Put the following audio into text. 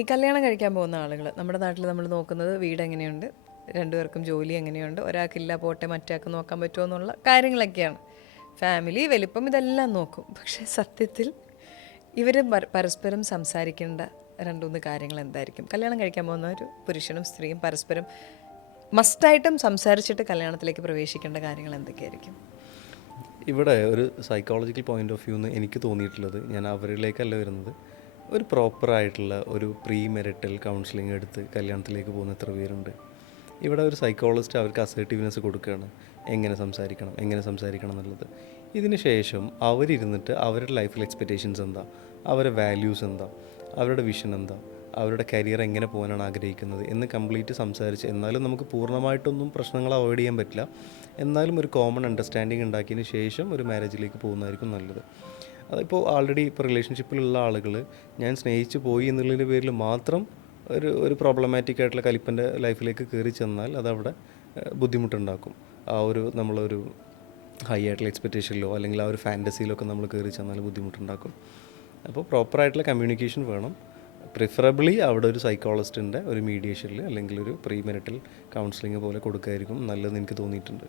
ഈ കല്യാണം കഴിക്കാൻ പോകുന്ന ആളുകൾ നമ്മുടെ നാട്ടിൽ നമ്മൾ നോക്കുന്നത് വീട് എങ്ങനെയുണ്ട്, രണ്ടുപേർക്കും ജോലി എങ്ങനെയുണ്ട്, ഒരാൾക്കില്ല പോട്ടെ മറ്റേയാൾക്ക് നോക്കാൻ പറ്റുമോ എന്നുള്ള കാര്യങ്ങളൊക്കെയാണ്. ഫാമിലി വലിപ്പം ഇതെല്ലാം നോക്കും. പക്ഷേ സത്യത്തിൽ ഇവർ പരസ്പരം സംസാരിക്കേണ്ട രണ്ടുമൂന്ന് കാര്യങ്ങൾ എന്തായിരിക്കും? കല്യാണം കഴിക്കാൻ പോകുന്ന ഒരു പുരുഷനും സ്ത്രീയും പരസ്പരം മസ്റ്റായിട്ടും സംസാരിച്ചിട്ട് കല്യാണത്തിലേക്ക് പ്രവേശിക്കേണ്ട കാര്യങ്ങൾ എന്തൊക്കെയായിരിക്കും? ഇവിടെ ഒരു സൈക്കോളജിക്കൽ പോയിന്റ് ഓഫ് വ്യൂ എന്ന് എനിക്ക് തോന്നിയിട്ടുള്ളത്, ഞാൻ അവരിലേക്കല്ല വരുന്നത്, ഒരു പ്രോപ്പറായിട്ടുള്ള ഒരു പ്രീ മെരിറ്റൽ കൗൺസിലിംഗ് എടുത്ത് കല്യാണത്തിലേക്ക് പോകുന്ന എത്ര പേരുണ്ട്. ഇവിടെ ഒരു സൈക്കോളജിസ്റ്റ് അവർക്ക് അസേർട്ടീവ്നെസ് കൊടുക്കുകയാണ്, എങ്ങനെ സംസാരിക്കണം എന്നുള്ളത്. ഇതിന് ശേഷം അവരിരുന്നിട്ട് അവരുടെ ലൈഫിൽ എക്സ്പെക്റ്റേഷൻസ് എന്താ, അവരുടെ വാല്യൂസ് എന്താ, അവരുടെ വിഷൻ എന്താ, അവരുടെ കരിയർ എങ്ങനെ പോകാനാണ് ആഗ്രഹിക്കുന്നത് എന്ന് കംപ്ലീറ്റ് സംസാരിച്ച്, എന്നാലും നമുക്ക് പൂർണ്ണമായിട്ടൊന്നും പ്രശ്നങ്ങൾ അവോയ്ഡ് ചെയ്യാൻ പറ്റില്ല, എന്നാലും ഒരു കോമൺ അണ്ടർസ്റ്റാൻഡിങ് ഉണ്ടാക്കിയതിന് ശേഷം ഒരു മാരേജിലേക്ക് പോകുന്നതായിരിക്കും നല്ലത്. അതിപ്പോൾ ആൾറെഡി ഇപ്പോൾ റിലേഷൻഷിപ്പിലുള്ള ആളുകൾ ഞാൻ സ്നേഹിച്ച് പോയി എന്നുള്ളതിൻ്റെ പേരിൽ മാത്രം ഒരു ഒരു പ്രോബ്ലമാറ്റിക് ആയിട്ടുള്ള കലിപ്പൻ്റെ ലൈഫിലേക്ക് കയറി ചെന്നാൽ അതവിടെ ബുദ്ധിമുട്ടുണ്ടാക്കും. ആ ഒരു നമ്മളൊരു ഹൈ ആയിട്ടുള്ള എക്സ്പെക്റ്റേഷനിലോ അല്ലെങ്കിൽ ആ ഒരു ഫാൻറ്റസിയിലൊക്കെ നമ്മൾ കയറി ചെന്നാൽ ബുദ്ധിമുട്ടുണ്ടാക്കും. അപ്പോൾ പ്രോപ്പറായിട്ടുള്ള കമ്മ്യൂണിക്കേഷൻ വേണം. പ്രിഫറബിളി അവിടെ ഒരു സൈക്കോളജിസ്റ്റിൻ്റെ ഒരു മീഡിയേഷനിൽ അല്ലെങ്കിൽ ഒരു പ്രീ മെരിറ്റൽ കൗൺസിലിംഗ് പോലെ കൊടുക്കുകയായിരിക്കും നല്ലതെന്ന് എനിക്ക് തോന്നിയിട്ടുണ്ട്.